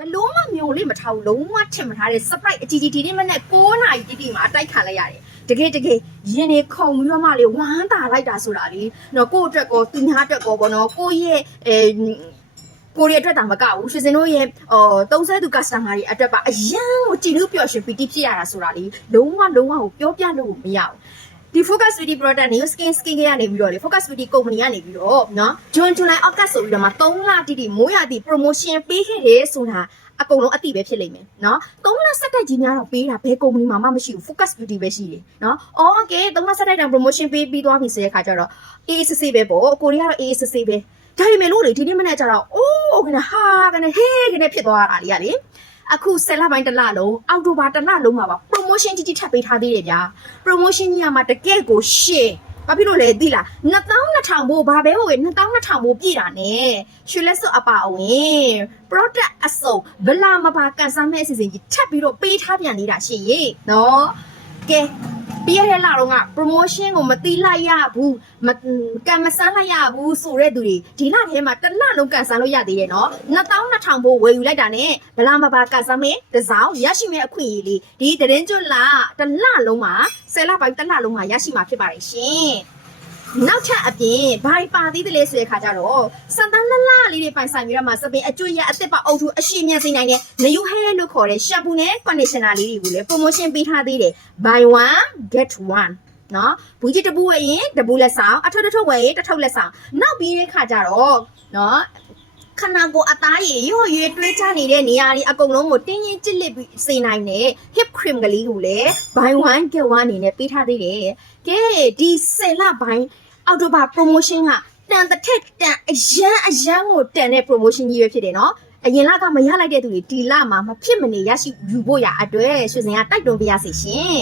ဘလုံးမမျိုးလေးမထားဘူးလုံးဝထင်မထားတဲ့ surprise အကြီးကြီးဒီနေ့မနေ့9နာရီတိတိမှာအတိုက်ခံလိုက်ရတယ်တကယ်ရင်နေခုံပြီးတော့မှလေဝမ်းသာလိုက်တာဆိုတာလေနော်ကိုယ့်အတွက်ကောသူများအတွက်ကောပေါ့နော်ကိုယ့်ရဲ့ကိုရီးအတွက်တောင်မကဘူးရှင်စင်တို့ရဲ့သုံးဆဲသူ customer တွေအတွက်ပါအရန်ကိုကြည်လူပျော်ရွှင်ပီတိဖြစ်ရတာဆိုတာလေလုံးဝကိုပြောပြလို့မရဘူးဒီ Focus Beauty product နဲ့ skin care ကနေပြီးတော့လေ Focus Beauty company ကနေပြီးတော့เนาะ June July August ဆိုပြီးတော့မှ3လတိတိမိုးရသည့် promotion ပေးခဲ့တယ်ဆိုတာအကုန်လုံးအတိပဲဖြစ်လိမ့်မယ်เนาะ3လဆက်တိုက်ကြီးများတော့ပေးတာဘယ် company မှာမှမရှိဘူး Focus Beauty ပဲရှိတယ်เนาะ okay 3လဆက်တိုက်တောင် promotion ပေးပြီးသွားပြီဆိုတဲ့အခါကျတော့ AACC ပဲပေါ့ကိုရီးယားတော့ AACC ပဲဒါပေမဲ့လို့လေဒီနေ့မနေ့ကျတော့အိုးကနေဟာကနေဟေးကနေဖြစ်သွားတာလေကလေအခု10လပိုင်းတစ်လလုံးအောက်တိုဘာတစ်လလုံးမှာပါ promotion ကြီးထပ်ပေးထားသေးတယ်ဗျာ promotion ကြီးကမှတကယ့်ကိုရှင်းဘာဖြစ်လို့လဲသိလား2200ဘို့ဘာပဲဟုတ်ရဲ့2200ဘို့ပြည့်တာနဲ့ရွှေလက်စွပ်အပါအဝင် product အစုံဗလာမပါကန်ဆန်းမဲ့အစီအစဉ်ကြီးထပ်ပြီးတော့ပေးထားပြန်နေတာရှိရေနော်ကဲပြည့်တဲ့လတော့က promotion ကိုမတိလိုက်ရဘူးကန်မဆန်းလိုက်ရဘူးဆိုတဲ့သူတွေဒီလထဲမှာတစ်လလုံးကန်ဆန်းလို့ရသေးတယ်နော်2200ဘို့ဝယ်ယူလိုက်တာနဲ့ဗလာမပါကန်ဆန်းမဲ့တစ်စောင်းရရှိမဲ့အခွင့်အရေးလေးဒီတရင်ကျွတ်လာတစ်လလုံးမှာ10လပိုင်းတစ်လလုံးမှာရရှိမှာဖြစ်ပါတယ်ရှင်နောက်ထပ်အပြင်ဘာပါသေးတယ်လဲဆိုတဲ့ခါကျတော့စံတန်းလလလေးတွေပိုင်ဆိုင်ပြီးတော့မှစပင်အကျွတ်ရအစ်စ်ပါအုပ်ထုအရှိမြန်စေနိုင်တဲ့ New Hair လို့ခေါ်တဲ့ shampoo နဲ့ conditioner လေးတွေကိုလည်း promotion ပေးထားသေးတယ် buy one get one နော်ဘူးကြီးတပူဝယ်ရင်တပူလက်ဆောင်အထုပ်တစ်ထုပ်ဝယ်ရင်တစ်ထုပ်လက်ဆောင်နောက်ပြီးတဲ့ခါကျတော့နော်ခန္ဓာကိုယ်အသားရည်ရွရွတွေးချနေတဲ့နေရာတွေအကုန်လုံးကိုတင်းရင်ကြစ်လစ်ပြီးစေနိုင်တဲ့ hip cream ကလေးကိုလည်း buy one get one အနေနဲ့ပေးထားသေးတယ်ကဲဒီ10လပိုင်းအောက်တိုဘာ promotion ကတန်တစ်ထက်တန်အရန်ကိုတန်တဲ့ promotion ကြီးပဲဖြစ်တယ်နော်အရင်လကမရလိုက်တဲ့သူတွေဒီလမှာမဖြစ်မနေရရှိယူဖို့ရအတွက်ရွှေစင်ကတိုက်တွန်းပေးရစီရှင်